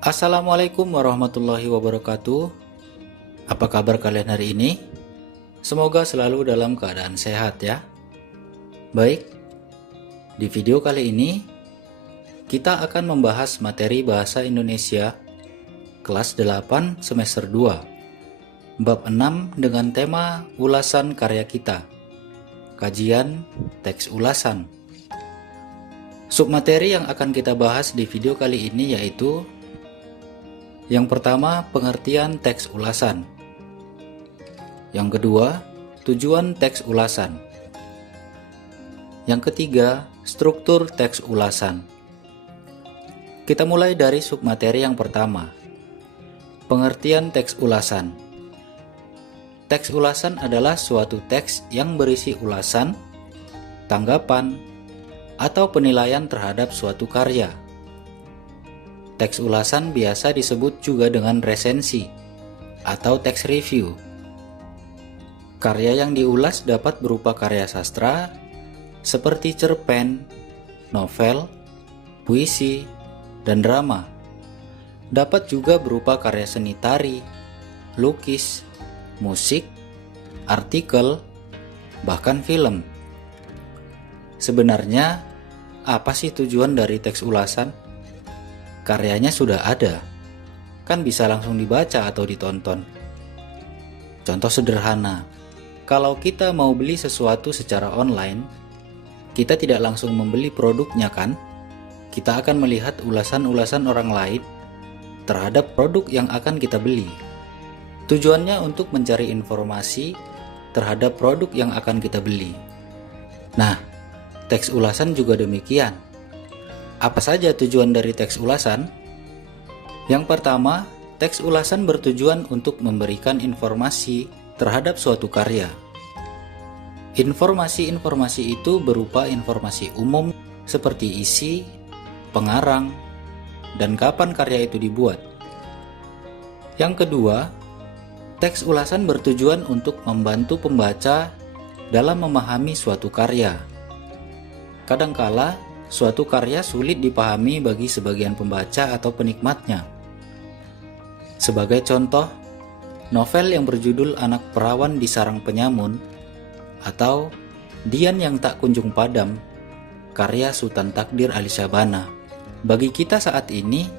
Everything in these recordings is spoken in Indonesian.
Assalamualaikum warahmatullahi wabarakatuh. Apa kabar kalian hari ini? Semoga selalu dalam keadaan sehat ya. Baik, di video kali ini kita akan membahas materi Bahasa Indonesia kelas 8 semester 2 bab 6 dengan tema ulasan karya kita. Kajian teks ulasan. Submateri yang akan kita bahas di video kali ini yaitu yang pertama, pengertian teks ulasan. Yang kedua, tujuan teks ulasan. Yang ketiga, struktur teks ulasan. Kita mulai dari submateri yang pertama. Pengertian teks ulasan. Teks ulasan adalah suatu teks yang berisi ulasan, tanggapan, atau penilaian terhadap suatu karya. Teks ulasan biasa disebut juga dengan resensi atau teks review. Karya yang diulas dapat berupa karya sastra seperti cerpen, novel, puisi, dan drama. Dapat juga berupa karya seni tari, lukis, musik, artikel, bahkan film. Sebenarnya, apa sih tujuan dari teks ulasan? Karyanya sudah ada, kan bisa langsung dibaca atau ditonton. Contoh sederhana, kalau kita mau beli sesuatu secara online, kita tidak langsung membeli produknya kan? Kita akan melihat ulasan-ulasan orang lain terhadap produk yang akan kita beli. Tujuannya untuk mencari informasi terhadap produk yang akan kita beli. Nah, teks ulasan juga demikian. Apa saja tujuan dari teks ulasan? Yang pertama, teks ulasan bertujuan untuk memberikan informasi terhadap suatu karya. Informasi-informasi itu berupa informasi umum seperti isi, pengarang, dan kapan karya itu dibuat. Yang kedua, teks ulasan bertujuan untuk membantu pembaca dalam memahami suatu karya. Kadangkala, suatu karya sulit dipahami bagi sebagian pembaca atau penikmatnya. Sebagai contoh, novel yang berjudul Anak Perawan di Sarang Penyamun atau Dian yang Tak Kunjung Padam, karya Sultan Takdir Ali Syabana. Bagi kita saat ini,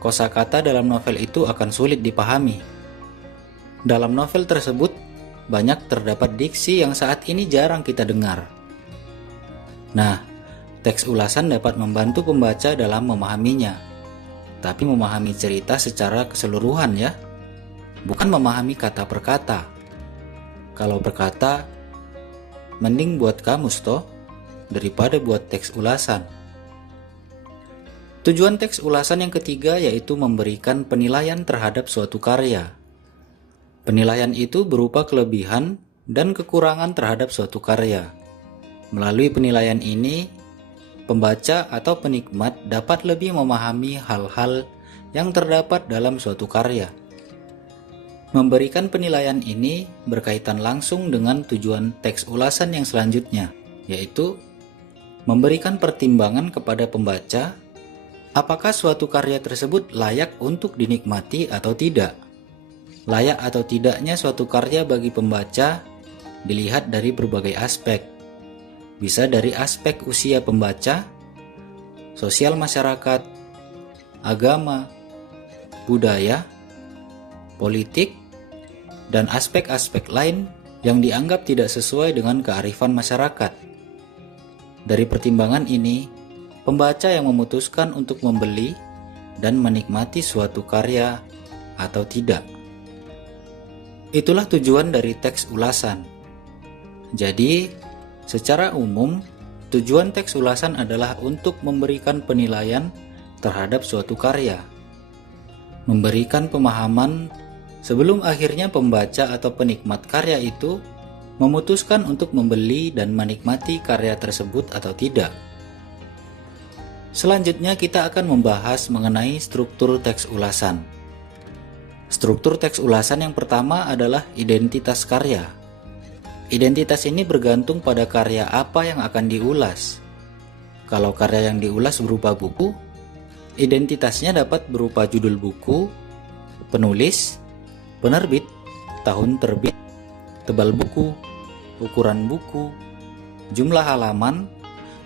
kosakata dalam novel itu akan sulit dipahami. Dalam novel tersebut, banyak terdapat diksi yang saat ini jarang kita dengar. Nah, teks ulasan dapat membantu pembaca dalam memahaminya, tapi memahami cerita secara keseluruhan ya, bukan memahami kata per kata. Kalau berkata, mending buat kamus toh, daripada buat teks ulasan. Tujuan teks ulasan yang ketiga yaitu memberikan penilaian terhadap suatu karya. Penilaian itu berupa kelebihan dan kekurangan terhadap suatu karya. Melalui penilaian ini, pembaca atau penikmat dapat lebih memahami hal-hal yang terdapat dalam suatu karya. Memberikan penilaian ini berkaitan langsung dengan tujuan teks ulasan yang selanjutnya, yaitu memberikan pertimbangan kepada pembaca apakah suatu karya tersebut layak untuk dinikmati atau tidak. Layak atau tidaknya suatu karya bagi pembaca dilihat dari berbagai aspek. Bisa dari aspek usia pembaca, sosial masyarakat, agama, budaya, politik, dan aspek-aspek lain yang dianggap tidak sesuai dengan kearifan masyarakat. Dari pertimbangan ini, pembaca yang memutuskan untuk membeli dan menikmati suatu karya atau tidak. Itulah tujuan dari teks ulasan. Jadi, secara umum, tujuan teks ulasan adalah untuk memberikan penilaian terhadap suatu karya, memberikan pemahaman sebelum akhirnya pembaca atau penikmat karya itu memutuskan untuk membeli dan menikmati karya tersebut atau tidak. Selanjutnya kita akan membahas mengenai struktur teks ulasan. Struktur teks ulasan yang pertama adalah identitas karya. Identitas ini bergantung pada karya apa yang akan diulas. Kalau karya yang diulas berupa buku, Identitasnya dapat berupa judul buku, penulis, penerbit, tahun terbit, tebal buku, ukuran buku, jumlah halaman,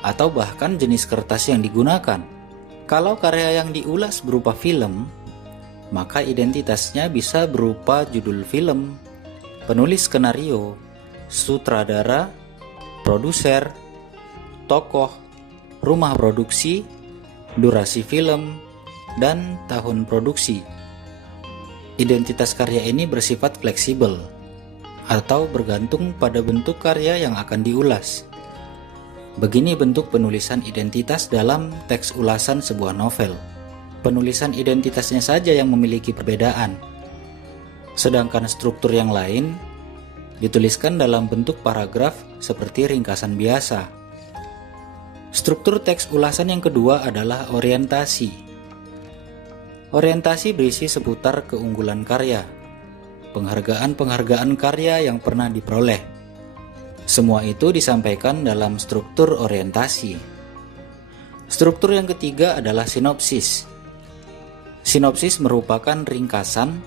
atau bahkan jenis kertas yang digunakan. Kalau karya yang diulas berupa film, maka identitasnya bisa berupa judul film, penulis skenario, sutradara, produser, tokoh, rumah produksi, durasi film, dan tahun produksi. Identitas karya ini bersifat fleksibel atau bergantung pada bentuk karya yang akan diulas. Begini bentuk penulisan identitas dalam teks ulasan sebuah novel. Penulisan identitasnya saja yang memiliki perbedaan, sedangkan struktur yang lain dituliskan dalam bentuk paragraf seperti ringkasan biasa. Struktur teks ulasan yang kedua adalah orientasi. Orientasi berisi seputar keunggulan karya, penghargaan-penghargaan karya yang pernah diperoleh. Semua itu disampaikan dalam struktur orientasi. Struktur yang ketiga adalah sinopsis. Sinopsis merupakan ringkasan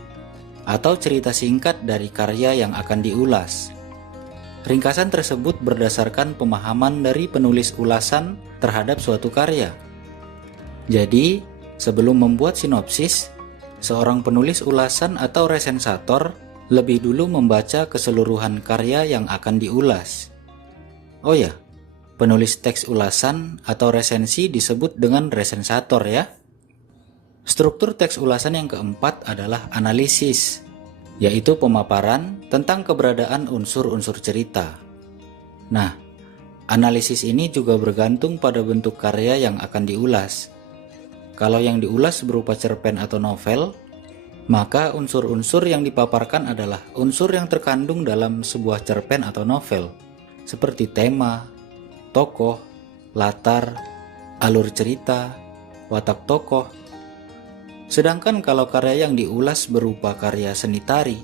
atau cerita singkat dari karya yang akan diulas. Ringkasan tersebut berdasarkan pemahaman dari penulis ulasan terhadap suatu karya. Jadi, sebelum membuat sinopsis, seorang penulis ulasan atau resensator lebih dulu membaca keseluruhan karya yang akan diulas. Oh ya, penulis teks ulasan atau resensi disebut dengan resensator ya. Struktur teks ulasan yang keempat adalah analisis, yaitu pemaparan tentang keberadaan unsur-unsur cerita. Nah, analisis ini juga bergantung pada bentuk karya yang akan diulas. Kalau yang diulas berupa cerpen atau novel, maka unsur-unsur yang dipaparkan adalah unsur yang terkandung dalam sebuah cerpen atau novel, seperti tema, tokoh, latar, alur cerita, watak tokoh. Sedangkan kalau karya yang diulas berupa karya seni tari,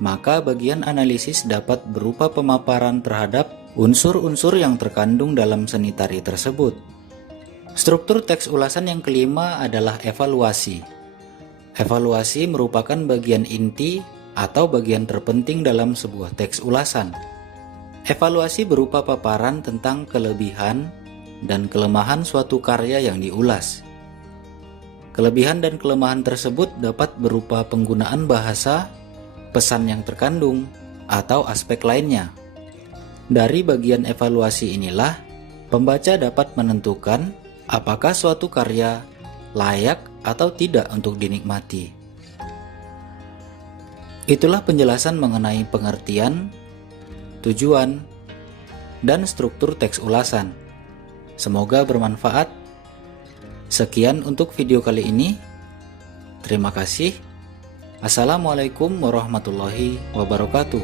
maka bagian analisis dapat berupa pemaparan terhadap unsur-unsur yang terkandung dalam seni tari tersebut. Struktur teks ulasan yang kelima adalah evaluasi. Evaluasi merupakan bagian inti atau bagian terpenting dalam sebuah teks ulasan. Evaluasi berupa paparan tentang kelebihan dan kelemahan suatu karya yang diulas. Kelebihan dan kelemahan tersebut dapat berupa penggunaan bahasa, pesan yang terkandung, atau aspek lainnya. Dari bagian evaluasi inilah, pembaca dapat menentukan apakah suatu karya layak atau tidak untuk dinikmati. Itulah penjelasan mengenai pengertian, tujuan, dan struktur teks ulasan. Semoga bermanfaat. Sekian untuk video kali ini. Terima kasih. Assalamualaikum warahmatullahi wabarakatuh.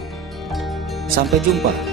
Sampai jumpa.